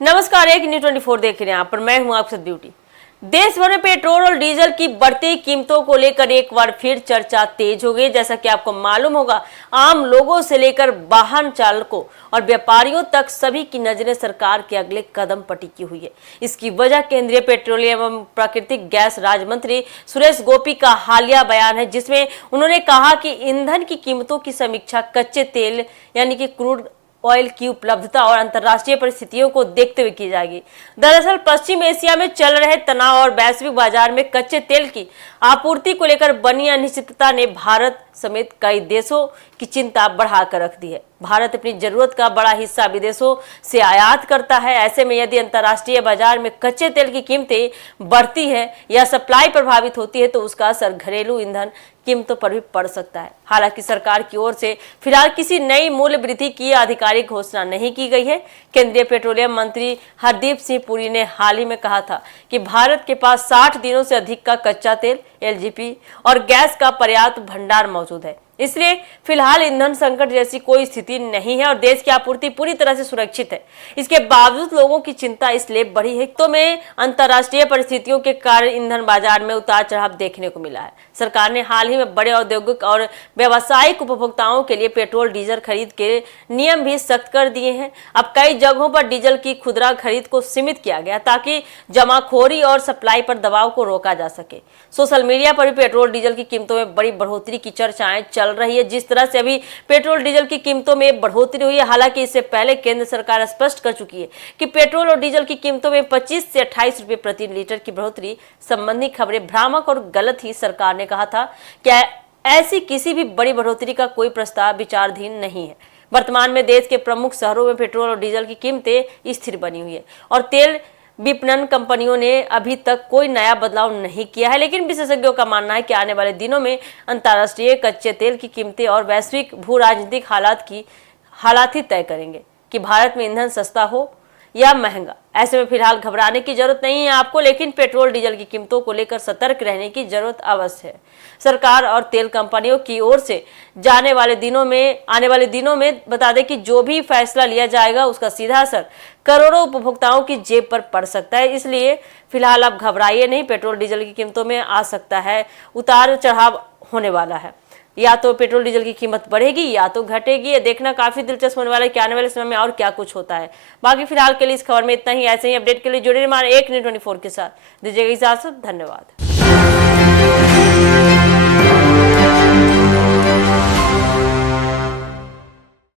नमस्कार, एक न्यूज़ 24 देख रहे हैं आप पर मैं हूं आपके साथ ब्यूटी। देश भर में पेट्रोल और डीजल की बढ़ती कीमतों को लेकर एक बार फिर चर्चा तेज हो गई। जैसा कि आपको मालूम होगा, आम लोगों से लेकर वाहन चालकों और व्यापारियों तक सभी की नजरें सरकार के अगले कदम पर टिकी हुई है। इसकी वजह केंद्रीय पेट्रोलियम एवं प्राकृतिक गैस राज्य मंत्री सुरेश गोपी का हालिया बयान है, जिसमें उन्होंने कहा कि ईंधन की कीमतों की समीक्षा कच्चे तेल यानी कि क्रूड ऑयल की उपलब्धता और अंतर्राष्ट्रीय परिस्थितियों को देखते हुए की जाएगी। दरअसल पश्चिम एशिया में चल रहे तनाव और वैश्विक बाजार में कच्चे तेल की आपूर्ति को लेकर बनी अनिश्चितता ने भारत समेत कई देशों की चिंता बढ़ाकर रख दी है। भारत अपनी जरूरत का बड़ा हिस्सा विदेशों से आयात करता है। ऐसे में यदि अंतर्राष्ट्रीय बाजार में कच्चे तेल की कीमतें बढ़ती है या सप्लाई प्रभावित होती है तो उसका असर घरेलू ईंधन कीमतों पर भी पड़ सकता है। हालांकि सरकार की ओर से फिलहाल किसी नई मूल्य वृद्धि की आधिकारिक घोषणा नहीं की गई है। केंद्रीय पेट्रोलियम मंत्री हरदीप सिंह पुरी ने हाल ही में कहा था कि भारत के पास 60 दिनों से अधिक का कच्चा तेल, एलजीपी और गैस का पर्याप्त भंडार मौजूद है। इसलिए फिलहाल ईंधन संकट जैसी कोई स्थिति नहीं है और देश की आपूर्ति पूरी तरह से सुरक्षित है। इसके बावजूद लोगों की चिंता इसलिए बढ़ी है तो में अंतर्राष्ट्रीय परिस्थितियों के कारण ईंधन बाजार में उतार चढ़ाव देखने को मिला है। सरकार ने हाल ही में बड़े औद्योगिक और व्यावसायिक उपभोक्ताओं के लिए पेट्रोल डीजल खरीद के नियम भी सख्त कर दिए हैं। अब कई जगहों पर डीजल की खुदरा खरीद को सीमित किया गया ताकि जमाखोरी और सप्लाई पर दबाव को रोका जा सके। सोशल मीडिया पर भी पेट्रोल डीजल की कीमतों में बड़ी बढ़ोतरी की चर्चाएं चल रही है। जिस तरह से अभी पेट्रोल डीजल की कीमतों में बढ़ोतरी हुई है, हालांकि इससे पहले केंद्र सरकार स्पष्ट कर चुकी है कि पेट्रोल और डीजल की कीमतों में 25 से 28 रुपए प्रति लीटर की बढ़ोतरी संबंधी खबरें भ्रामक और गलत ही। सरकार ने कहा था कि ऐसी किसी भी बड़ी बढ़ोतरी का कोई प्रस्ताव विचाराधीन नहीं है। वर्तमान में देश के प्रमुख शहरों में पेट्रोल और डीजल की कीमतें स्थिर बनी हुई है और तेल विपणन कंपनियों ने अभी तक कोई नया बदलाव नहीं किया है। लेकिन विशेषज्ञों का मानना है कि आने वाले दिनों में अंतर्राष्ट्रीय कच्चे तेल की कीमतें और वैश्विक भू राजनीतिक हालात ही तय करेंगे कि भारत में ईंधन सस्ता हो या महंगा। ऐसे में फिलहाल घबराने की जरूरत नहीं है आपको, लेकिन पेट्रोल डीजल की कीमतों को लेकर सतर्क रहने की जरूरत अवश्य है। सरकार और तेल कंपनियों की ओर से आने वाले दिनों में बता दें कि जो भी फैसला लिया जाएगा उसका सीधा असर करोड़ों उपभोक्ताओं की जेब पर पड़ सकता है। इसलिए फिलहाल आप घबराइए नहीं, पेट्रोल डीजल की कीमतों में आ सकता है उतार चढ़ाव होने वाला है। या तो पेट्रोल डीजल की कीमत बढ़ेगी या तो घटेगी। ये देखना काफी दिलचस्प होने वाला है कि आने वाले समय में और क्या कुछ होता है। बाकी फिलहाल के लिए इस खबर में इतना ही। ऐसे ही अपडेट के लिए जुड़े रहिए हमारे एक न्यूज़ 24 के साथ। दीजिएगा इजाजत, धन्यवाद।